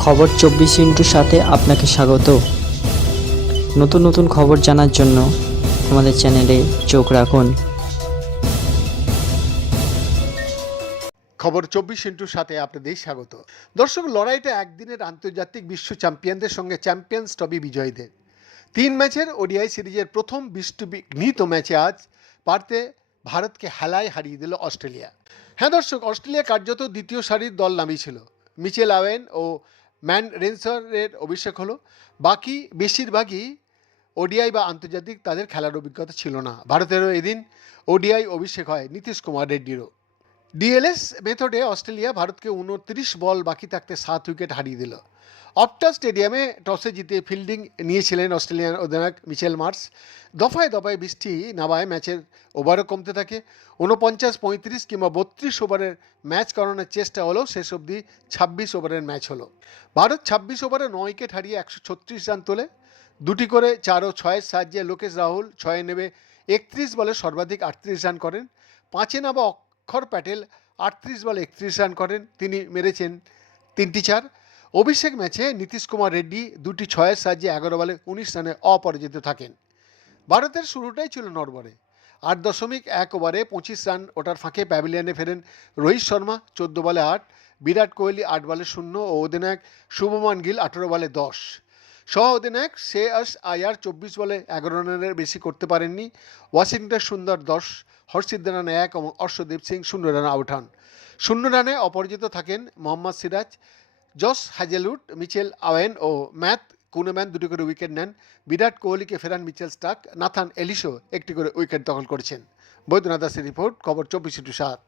খবর চব্বিশ ইন্টুর সাথে আপনাকে স্বাগত। নতুন নতুন খবর জানার জন্য আমাদের চ্যানেলে চোখ রাখুন। খবর চব্বিশ ইন্টুর সাথে আপনাদের স্বাগত। দর্শক, লড়াইটা একদিনের আন্তর্জাতিক বিশ্ব চ্যাম্পিয়নদের সঙ্গে চ্যাম্পিয়ন্স ট্রফি বিজয়ীদের। তিন ম্যাচের ওডিআই সিরিজের প্রথম বিঘ্নিত ম্যাচে আজ পারতে ভারতকে হেলায় হারিয়ে দিল অস্ট্রেলিয়া। হ্যাঁ দর্শক, অস্ট্রেলিয়া কার্যত দ্বিতীয় সারির দল নামিয়েছিল। মিচেল আওয়েন ও ম্যান রেন্সারের অভিষেক হলো। বাকি বেশিরভাগই ওডিআই বা আন্তর্জাতিক তাদের খেলার অভিজ্ঞতা ছিল না। ভারতেরও এদিন ওডিআই অভিষেক হয় নীতিশ কুমার রেড্ডিরও। ডিএলএস মেথডে অস্ট্রেলিয়া ভারতকে উনত্রিশ বল বাকি থাকতে সাত উইকেট হারিয়ে দিল। অপটা স্টেডিয়ামে টসে জিতে ফিল্ডিং নিয়েছিলেন অস্ট্রেলিয়ান অধিনায়ক মিচেল মার্স। দফায় দফায় বৃষ্টি নামায়, ম্যাচের ওভারও কমতে থাকে। উনপঞ্চাশ, পঁয়ত্রিশ কিংবা বত্রিশ ওভারের ম্যাচ করানোর চেষ্টা হলেও শেষ অবধি ছাব্বিশ ওভারের ম্যাচ হলো। ভারত ছাব্বিশ ওভারে নয় উইকেট হারিয়ে একশো ছত্রিশ রান তোলে। দুটি করে চার ও ছয়ের সাহায্যে লোকেশ রাহুল ছয়ে নেবে একত্রিশ বলে সর্বাধিক আটত্রিশ রান করেন। পাঁচে নামা অক্ষর প্যাটেল আটত্রিশ বলে একত্রিশ রান করেন। তিনি মেরেছেন তিনটি চার। অভিষেক ম্যাচে নীতিশ কুমার রেড্ডি দুটি ছয়ের সাহায্যে এগারো বলে উনিশ রানে অপরাজিত থাকেন। ভারতের শুরুটাই ছিল নরবরে আট দশমিক এক ওভারে পঁচিশ রান ওটার ফাঁকে প্যাভিলিয়নে ফেরেন রোহিত শর্মা, চোদ্দ বলে আট। বিরাট কোহলি আট বলে শূন্য ও অধিনায়ক শুভমান গিল আঠেরো বলে দশ। সহ অধিনায়ক শ্রেয়স আয়ার চব্বিশ বলে এগারো রানের বেশি করতে পারেননি। ওয়াশিংটন সুন্দর দশ হর্ষিদ রান এক এবং অর্শদীপ সিং শূন্য রানে আউট হন। শূন্য রানে অপরাজিত থাকেন Mohammed Siraj, Josh Hazlewood Mitchell Owen ও ম্যাথ কুনেম্যান দুটি করে উইকেট নেন। বিরাট কোহলিকে ফেরান মিচেল স্টাক নাথান এলিশো একটি করে উইকেট দখল করেছেন। বৈদ্যনাথ দাসের রিপোর্ট, খবর চব্বিশ ইন্টু সাত।